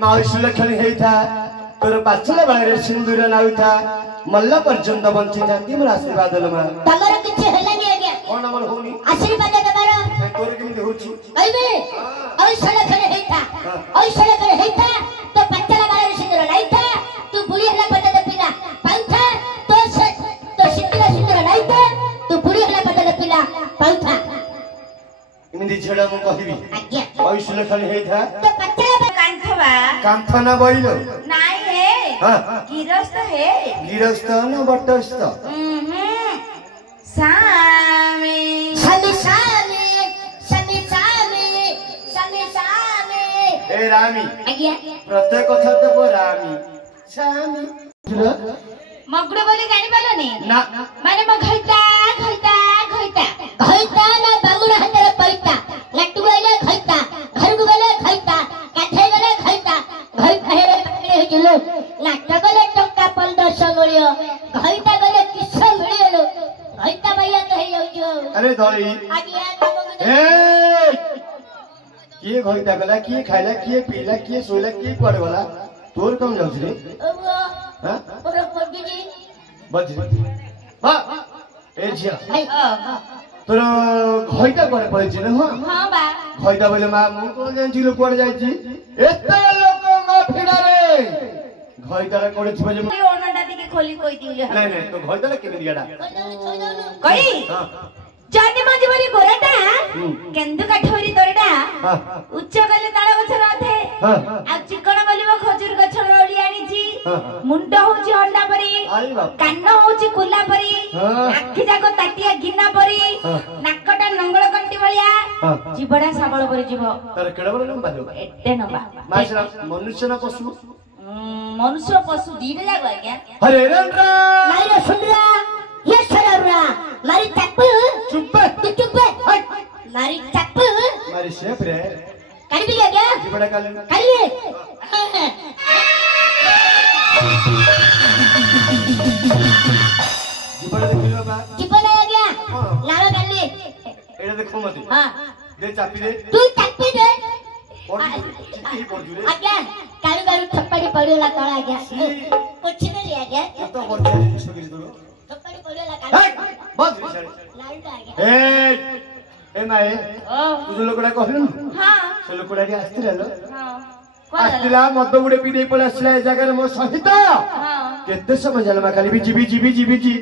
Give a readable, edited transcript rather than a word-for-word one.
माउसी लखनी हेता तोर पाछला बारे सिंदूर नाउता मल्ला पर्यंत बंची जाती मोर आशीर्वाद लमा तमर किछ हेलानी आज्ञा कोन हमर होनी आशीर्वाद देबार तोर केमि होची कहबे ऐसा लखनी हेता ऐसा लखनी हेता तो पाछला बारे सिंदूर नाइता तू बुढ़ी हला पता पिला पाउथा तो सिंदूर नाइता तू बुढ़ी हला पता पिला पाउथा इमिदी छेड़ा मु कहबी आज्ञा माउसी लखनी हेता तो पाछला कांथवा कांथना बइलो नाई है हां गिरस्त है गिरस्त न बटस्त सामे सामे सामे सामे सामे सामे सामे ए रामी आज्ञा प्रत्येक कथा तो रामी सामी मगड़ो बोले जानि पालनी ना माने म घइता घइता घइता घइता ना बामुना हातरे पैता लट्टू गले घइता घर को गले घइता काठे गले घइता घइता हेरे पकड़े हिलो लाटा गले टक्का 1500 मिलियो घइता गले किस मिलियो लो घइता भैया तो हे जाउ अरे दई आज्ञा ए किए घइता गला किए खाइला किए पीला किए सोइला किए पड़े वाला तोर कम जाउछ रे ओबो हां ओरो पंडित जी बज हां ए जिया ओ तोर घइता करे पड़े छी न हां हां बा घइता बोले मा मु को जानछि लो पड़ जाई छी एते लोक मा फिडा रे घइता रे कोडे छिबे जे ये ओनडा दिके खोली कोई दिउले नहीं नहीं तो घइता रे केमि दियाडा कोई हां जानि म जीवरी गोराटा केंदु काठोरी तोरडा हां उच्च गले ताळ गछ राथे हां आ चिकन बोलिबो खजूर गछ रोली आनिची मुंड होची अंडा परी आई बाप कान होची कुला परी आखि जाको ताटिया गिना परी नाकटा नंगळ कंटी भलिया जीवडा साबळ परी जीव तर केडा बोले न बालो एते नबा मासरा मनुष्य ना पशु मनुष्य पशु दीने जागो आज्ञा हरे रंड्रा मारी सुंदरा ये सररा मारी टप चुप तू चुप मारी टप मारी शेफ रे कर भी क्या जीवड़ा काले करिए जीवड़ा देखिलो बा जीवन आ गया लालो गल्ली एडा देखो मते हां दे चापी दे तू टप्पी दे और चिट्ठी पड़ जुरे आ गया कारू कारू थप्पड़ी पड़ेला तळ आ गया कुछ नहीं आ गया तो और क्या छगिरी तो थप्पड़ी पड़ेला कारू हे बस बिचारे लालटा आ गया ए माए ओ तू जो लोकड़ा कहलु हां से लोकड़ा के आस्ति रहलो हां आस्तिला मद गुडे पी दे पळे आसला ए जगह मो सहित हां केते समय जाला खाली बिजी बिजी बिजी बिजी